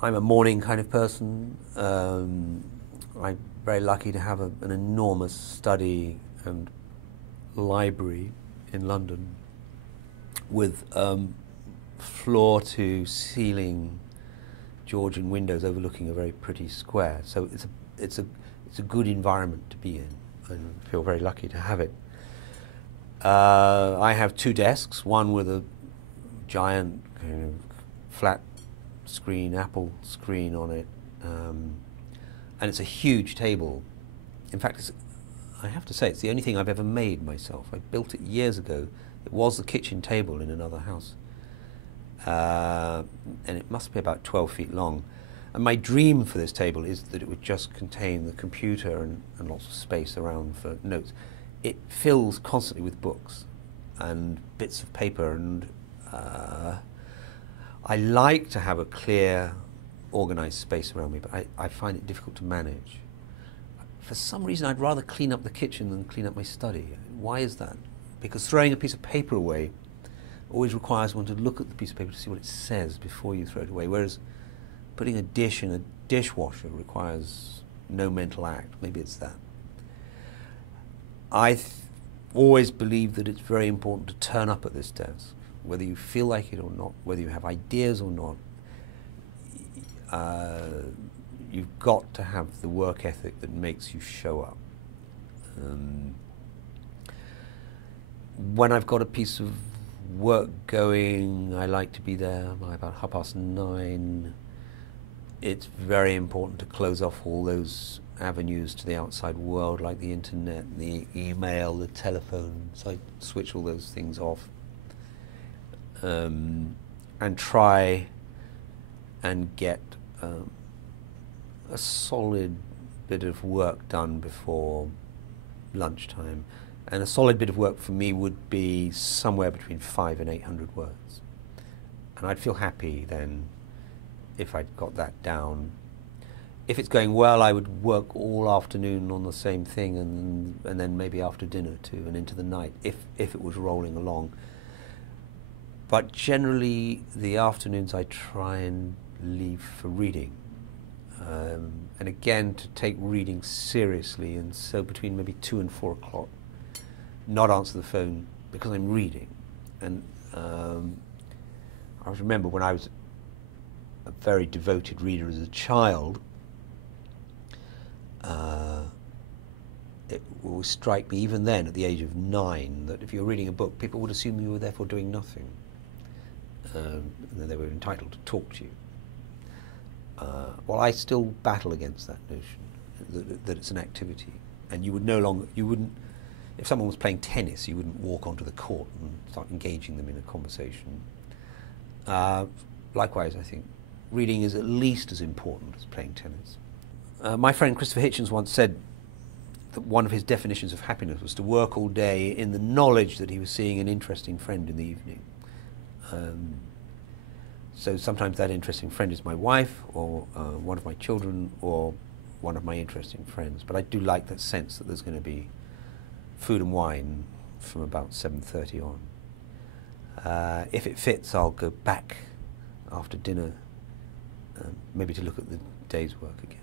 I'm a morning kind of person. I'm very lucky to have an enormous study and library in London with floor-to-ceiling Georgian windows overlooking a very pretty square. So it's a good environment to be in, and I feel very lucky to have it. I have two desks, one with a giant kind of flat screen, Apple screen on it, and it's a huge table. In fact, I have to say, it's the only thing I've ever made myself. I built it years ago. It was the kitchen table in another house, and it must be about 12 feet long. And my dream for this table is that it would just contain the computer and lots of space around for notes. It fills constantly with books and bits of paper, and I like to have a clear, organized space around me, but I find it difficult to manage. For some reason, I'd rather clean up the kitchen than clean up my study. Why is that? Because throwing a piece of paper away always requires one to look at the piece of paper to see what it says before you throw it away, whereas putting a dish in a dishwasher requires no mental act. Maybe it's that. I always believe that it's very important to turn up at this desk, whether you feel like it or not, whether you have ideas or not. You've got to have the work ethic that makes you show up. When I've got a piece of work going, I like to be there by about 9:30. It's very important to close off all those avenues to the outside world, like the internet, the email, the telephone. So I switch all those things off, and try and get a solid bit of work done before lunchtime. And a solid bit of work for me would be somewhere between 500 and 800 words. And I'd feel happy then if I'd got that down. If it's going well, I would work all afternoon on the same thing, and then maybe after dinner too, and into the night, if it was rolling along. But generally, the afternoons I try and leave for reading. And again, to take reading seriously, and so between maybe 2 and 4 o'clock, not answer the phone because I'm reading. And I remember when I was a very devoted reader as a child, it will strike me even then at the age of 9 that if you're reading a book, people would assume you were therefore doing nothing, and that they were entitled to talk to you. Well, I still battle against that notion that it's an activity, and you wouldn't, if someone was playing tennis, you wouldn't walk onto the court and start engaging them in a conversation. Likewise, I think reading is at least as important as playing tennis. My friend Christopher Hitchens once said that one of his definitions of happiness was to work all day in the knowledge that he was seeing an interesting friend in the evening. So sometimes that interesting friend is my wife, or one of my children, or one of my interesting friends. But I do like that sense that there's going to be food and wine from about 7:30 on. If it fits, I'll go back after dinner, maybe to look at the day's work again.